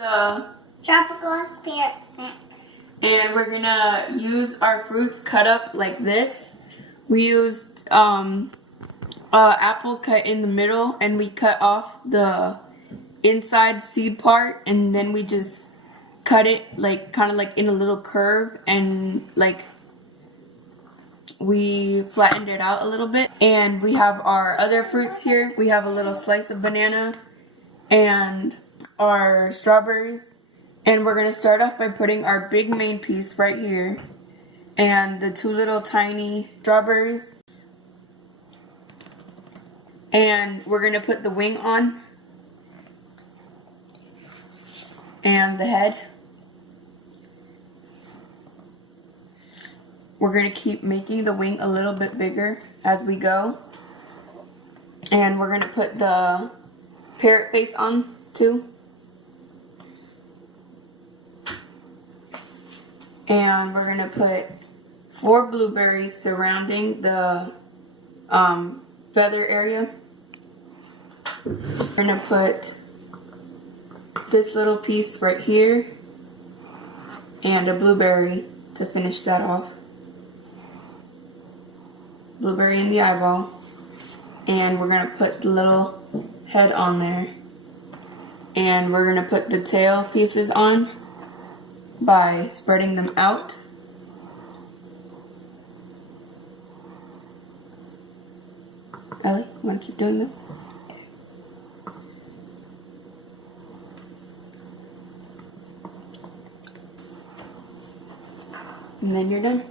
the tropical spirit plant. and we're gonna use our fruits cut up like this. We used apple cut in the middle, and we cut off the inside seed part, and then we just cut it like kind of like in a little curve, and like we flattened it out a little bit. And we have our other fruits here. We have a little slice of banana and our strawberries, and we're gonna start off by putting our big main piece right here and the two little tiny strawberries, and we're gonna put the wing on and the head. We're gonna keep making the wing a little bit bigger as we go, and we're gonna put the parrot face on too. And we're gonna put 4 blueberries surrounding the feather area. We're gonna put this little piece right here and a blueberry to finish that off. Blueberry in the eyeball. And we're gonna put the little head on there. And we're gonna put the tail pieces on by spreading them out. Ellie, you wanna keep doing that? And then you're done.